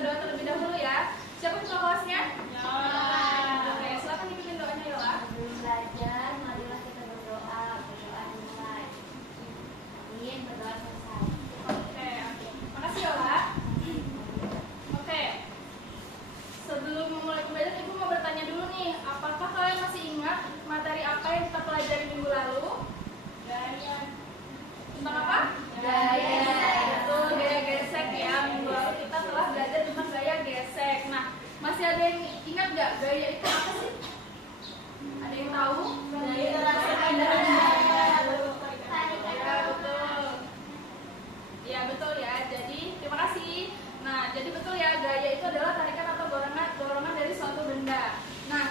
doa terlebih dahulu ya. Siapa yang kelasnya? Ya. Oke, silakan dipimpin doanya Yola. Sebelum belajar, marilah kita berdoa. Berdoa dimulai. Amin. Berdoa selesai. Oke, makasih Yola. Oke, sebelum memulai belajar, Ibu mau bertanya dulu nih, apakah kalian masih ingat materi apa yang kita pelajari minggu lalu? Gaya. Tentang apa? Gaya. Betul, gaya gesek ya. Minggu lalu kita telah belajar tentang gaya gesek. Nah, masih ada yang ingat nggak gaya itu apa sih? Ada yang tahu? Gaya itu Tarikan. Tarikan. Ya, betul. Ya, betul ya. Jadi, terima kasih. Nah, jadi betul ya, gaya itu adalah tarikan atau dorongan dari suatu benda. Nah,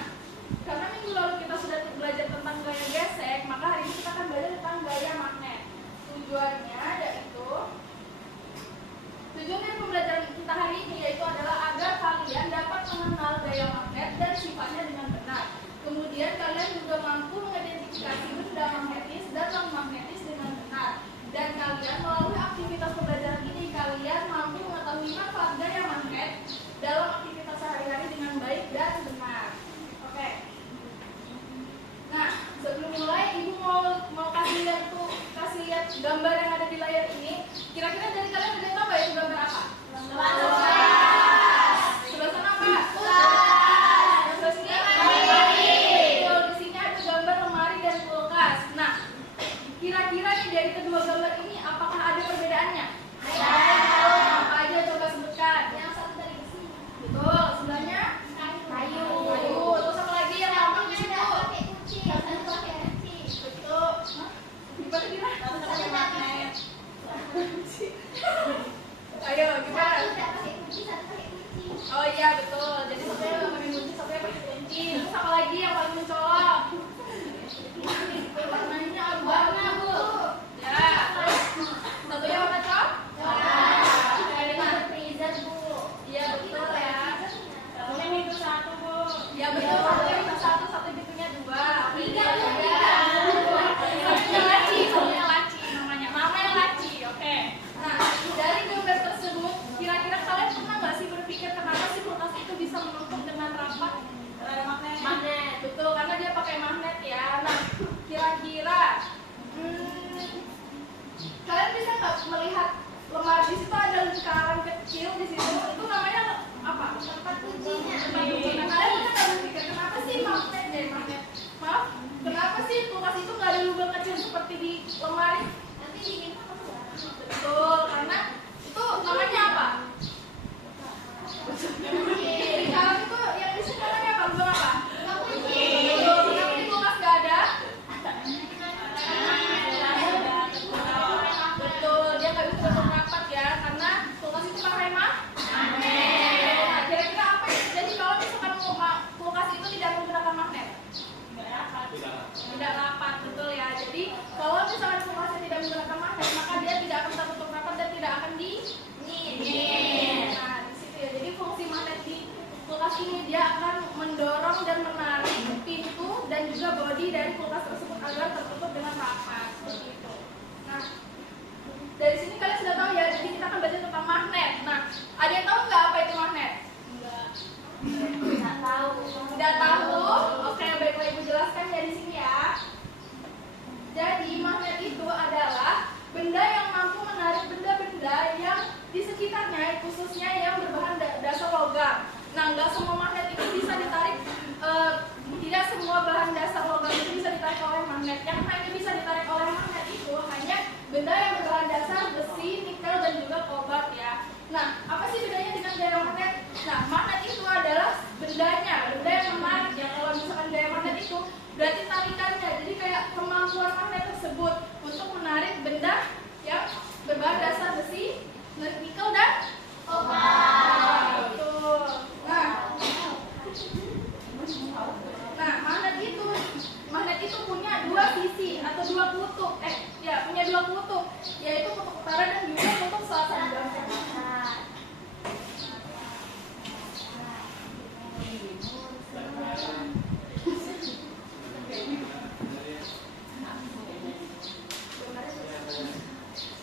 karena minggu lalu kita sudah belajar tentang gaya gesek, maka hari ini kita akan belajar tentang gaya magnet. Tujuannya yaitu tujuan dari pembelajaran kita hari ini yaitu adalah agar kalian dapat mengenal gaya magnet dan sifatnya dengan benar. Kemudian kalian juga mampu mengidentifikasi benda magnetis dan non magnetis dengan benar. Dan kalian melalui aktivitas pembelajaran ini kalian mampu mengetahui manfaat gaya magnet dalam aktivitas sehari-hari dengan baik dan benar. Oke. Nah, sebelum mulai Ibu mau kasih lihat gambar yang ada di layar ini. Kira-kira dari kalian ada yang tahu nggak itu gambar apa? Sebelah sana apa? Sebelah sini? Betul, di sini ada gambar lemari dan kulkas. Nah, kira-kira nih dari kedua gambar ini apakah ada perbedaannya? Apa aja coba sebutkan? Yang satu dari besi. Betul, sebelahnya? Kayu. Kayu. Terus apa lagi yang tampak di situ? Pakai kunci. Yang satu pakai kunci. Betul. Hah? Gimana gimana? Satu pakai Ayo, gimana? Satu tidak pakai kunci, satu pakai kunci. Oh iya betul. Jadi satunya nggak pakai kunci, satunya pakai kunci. Terus apa lagi yang paling mencolok? Warnanya warna Bu. Ya. Terus satunya warna coklat. Ini ada freezer, Bu. Iya betul ya. Satunya pintu satu, Bu. Ya betul. Satunya itu satu, satu pintunya dua. Tiga. Satunya laci namanya. Namanya laci. Oke. Nah, dari gambar tersebut, kira-kira kalian pernah nggak sih berpikir kenapa sih kulkas itu bisa menutup dengan rapat? Magnet. Betul, karena dia pakai magnet ya. Nah, kira-kira kalian bisa nggak melihat lemari di situ ada lingkaran kecil di situ? Itu namanya apa? Tempat kuncinya. Tempat kuncinya. Kalian bisa nggak berpikir kenapa sih magnet? Maaf, kenapa sih kulkas itu nggak ada lubang kecil seperti di lemari? Nanti dingin keluar. Betul, karena itu namanya apa? Lingkaran itu yang di sini namanya apa? Lubang apa? Kunci. Betul, kenapa di kulkas nggak ada? Betul, dia nggak bisa tutup rapat ya, karena kulkas itu pakai magnet. Nah, kira-kira apa yang terjadi kalau misalkan kulkas itu tidak menggunakan magnet? Tidak rapat, betul ya. Jadi kalau misalkan kulkasnya tidak menggunakan magnet, maka dia tidak akan tertutup rapat dan tidak akan dingin. Nah, di situ ya. Jadi fungsi magnet di kulkas ini dia akan mendorong dan menarik pintu dan juga bodi dari kulkas tersebut agar tertutup dengan rapat seperti itu. Nah, dari sini kalian sudah tahu ya. Jadi kita akan belajar tentang magnet. Nah, ada yang tahu nggak apa itu magnet? Nggak tahu. Tidak tahu? Oke, baiklah Ibu jelaskan ya di sini ya. Jadi magnet itu adalah benda yang mampu menarik benda-benda yang di sekitarnya, khususnya yang berbahan dasar logam. Nah, nggak semua magnet itu bisa ditarik, tidak semua bahan dasar logam itu bisa ditarik oleh magnet. Yang hanya bisa ditarik oleh magnet itu hanya benda yang berbahan dasar besi, nikel, dan juga kobalt ya. Nah, apa sih bedanya dengan gaya magnet? Nah, magnet itu adalah bendanya, benda yang menarik ya. Kalau misalkan gaya magnet itu berarti tarikannya. Jadi kayak kemampuan magnet tersebut untuk menarik benda yang berbahan dasar besi, nikel, dan kobalt. Betul. Nah, magnet itu punya dua sisi atau dua kutub. Punya dua kutub, yaitu kutub utara dan juga kutub selatan.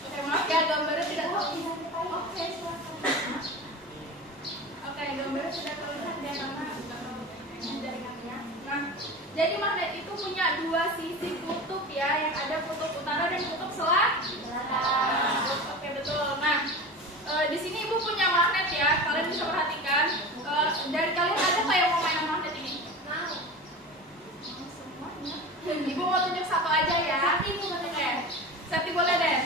Oke, maaf ya gambarnya Jadi magnet itu punya dua sisi kutub ya, yang ada kutub utara dan kutub selatan. Oke betul. Nah, di sini ibu punya magnet ya, kalian bisa perhatikan. Dari kalian ada nggak yang mau mainan magnet ini? Mau. Ibu mau tunjuk satu aja ya. Sakti boleh deh.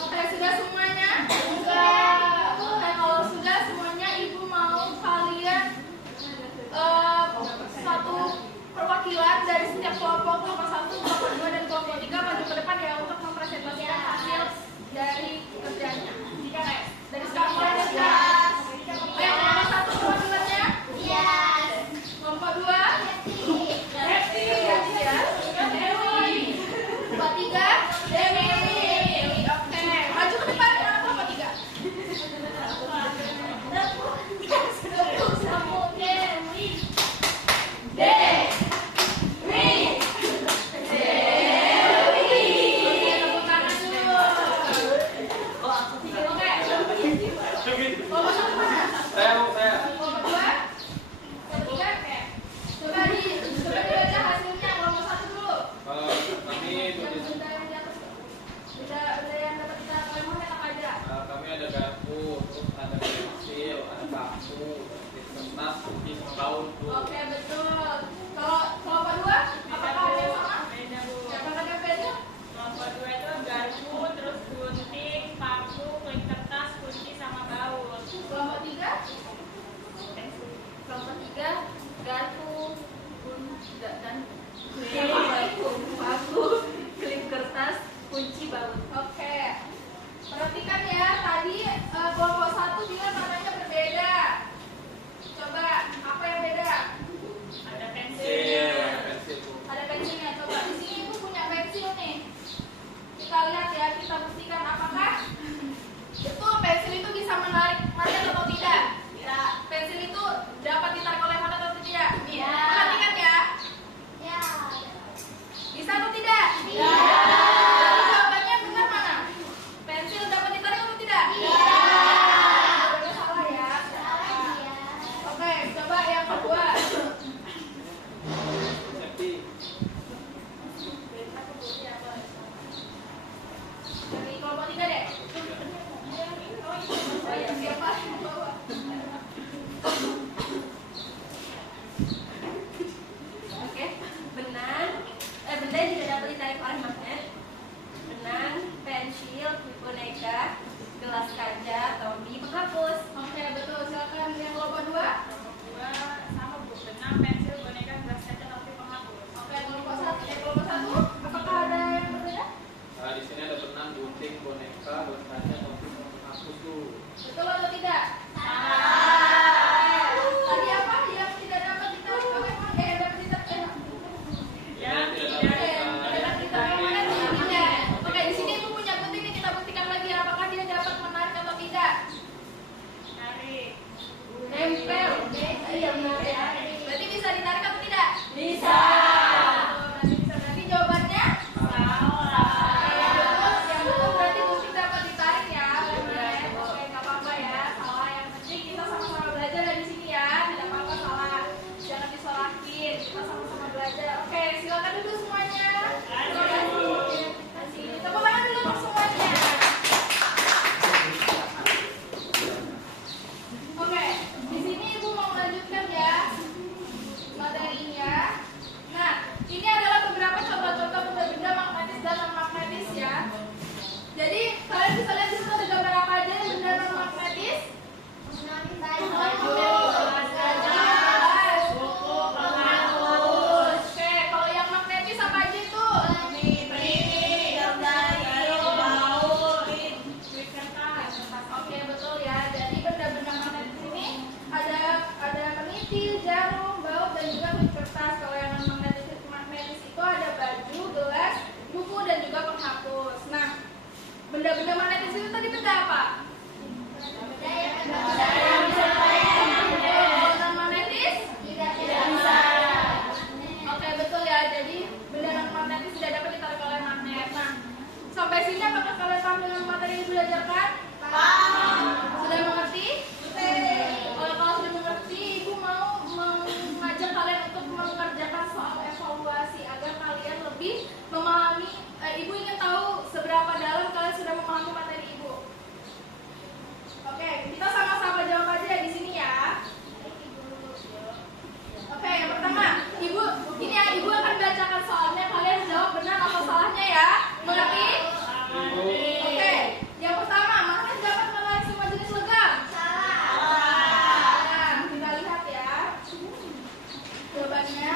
Oke, sudah semuanya? Sudah. Nah, kalau sudah semuanya, ibu mau kalian satu perwakilan dari setiap kelompok 1, kelompok 2, dan kelompok 3 maju ke depan ya untuk mempresentasikan hasil dari kerjanya. Dari sekarang mulai benda apa? Dan magnetis? Oke, betul ya. Jadi benda non magnetis tidak dapat ditarik oleh magnet. Nah, sampai sini apakah kalian paham dengan materi yang belajarkan? Sudah mengerti? Kalau sudah mengerti, Ibu mau mengajak kalian untuk mengerjakan soal evaluasi agar kalian lebih memahami. Ibu ingin tahu seberapa dalam kalian sudah memahami materi Ibu. Oke, kita sama-sama jawab aja di sini ya. Oke, yang pertama, Ibu, ini ya, Ibu akan bacakan soalnya, kalian jawab benar atau salahnya ya. Mengerti? Oke, yang pertama, magnet dapat menarik semua jenis logam. Nah, kita lihat ya. Jawabannya.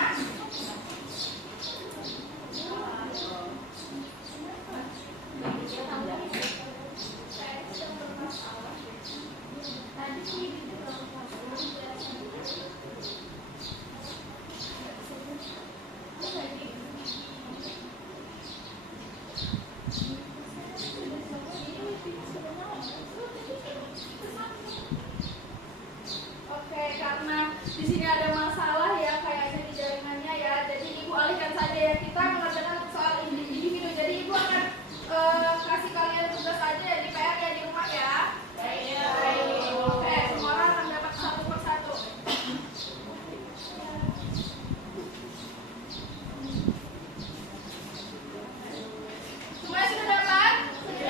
Oke, karena di sini ada masalah ya kayaknya di jaringannya ya. Jadi Ibu alihkan saja ya, kita mengerjakan soal individu. Jadi Ibu akan kasih kalian tugas aja ya di PR ya di rumah ya. Oke, semua orang akan dapat satu persatu. Semuanya sudah dapat? Oke,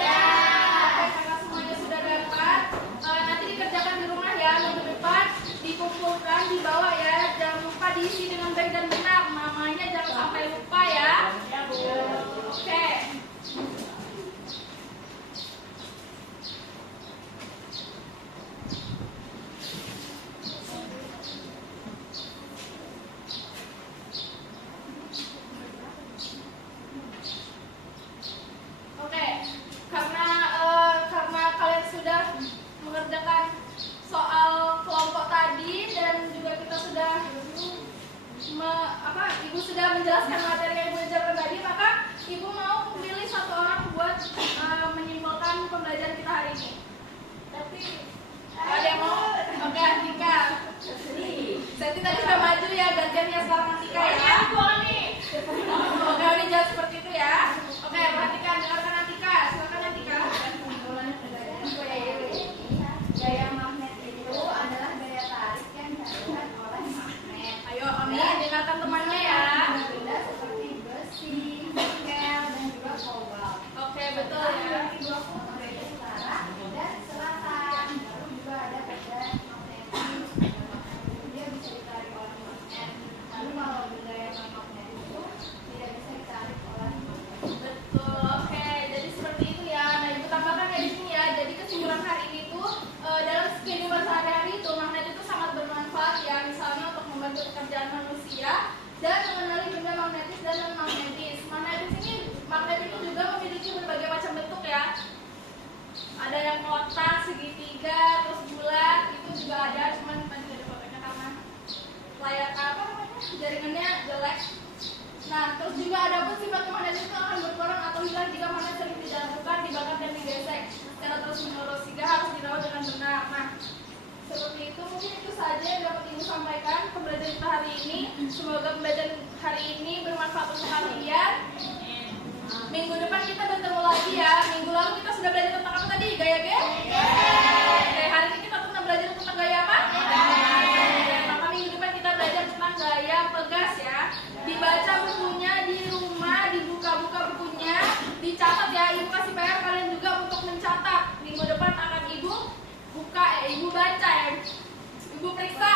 karena semuanya sudah dapat, nanti dikerjakan di rumah ya. Minggu depan dikumpulkan di bawah ya. Jangan lupa diisi dengan baik dan benar. Namanya jangan sampai lupa ya. Oke. Oke, karena kalian sudah mengerjakan soal kelompok tadi dan juga kita sudah Ibu sudah menjelaskan materi yang Ibu ajarkan tadi, maka Ibu mau memilih satu orang buat menyimpulkan pembelajaran kita hari ini. Tapi ada yang mau? Oke, Antika. Seti tadi sudah maju ya, gantiannya sekarang Antika ya. Oke, ini jangan seperti itu ya. Oke, perhatikan, dengarkan Antika. Silakan Antika. Gaya magnet itu adalah gaya tarik yang dilakukan oleh magnet. Ayo, Oni, dengarkan temannya ya. Benda seperti besi, nikel, dan juga kobalt. Oke, betul ya. Memiliki dua kutub yaitu utara dan selatan. Lalu juga ada benda magnetis. Dia bisa ditarik oleh magnet. Lalu kalau benda yang non magnet itu tidak bisa ditarik oleh magnet. Betul, oke. Jadi seperti itu ya. Nah, Ibu tambahkan ya di sini ya. Jadi kesimpulan hari ini tuh dalam kehidupan sehari-hari itu magnet itu sangat bermanfaat ya. Misalnya untuk membantu pekerjaan manusia dan mengenali benda magnetis dan non magnetis. Magnet itu juga memiliki berbagai macam bentuk ya. Ada yang kotak, segitiga, terus bulat, itu juga ada. Cuman tadi ada fotonya karena layar jaringannya jelek. Nah, terus juga ada pun sifat magnet itu akan berkurang atau hilang jika magnet sering dilakukan, dibakar dan digesek secara terus menerus, sehingga harus dirawat dengan benar. Nah, seperti itu, mungkin itu saja yang dapat Ibu sampaikan pembelajaran kita hari ini. Semoga pembelajaran hari ini bermanfaat untuk kalian. Minggu depan kita bertemu lagi ya. Minggu lalu kita sudah belajar tentang apa tadi? Gaya G? Oke, hari ini kita tentang belajar tentang gaya apa? Maka minggu depan kita belajar tentang gaya pegas ya. Dibaca bukunya di rumah, dibuka-buka bukunya, dicatat ya. Ibu kasih PR kalian juga untuk mencatat. Minggu depan akan Ibu buka Ibu baca ya. Ibu periksa.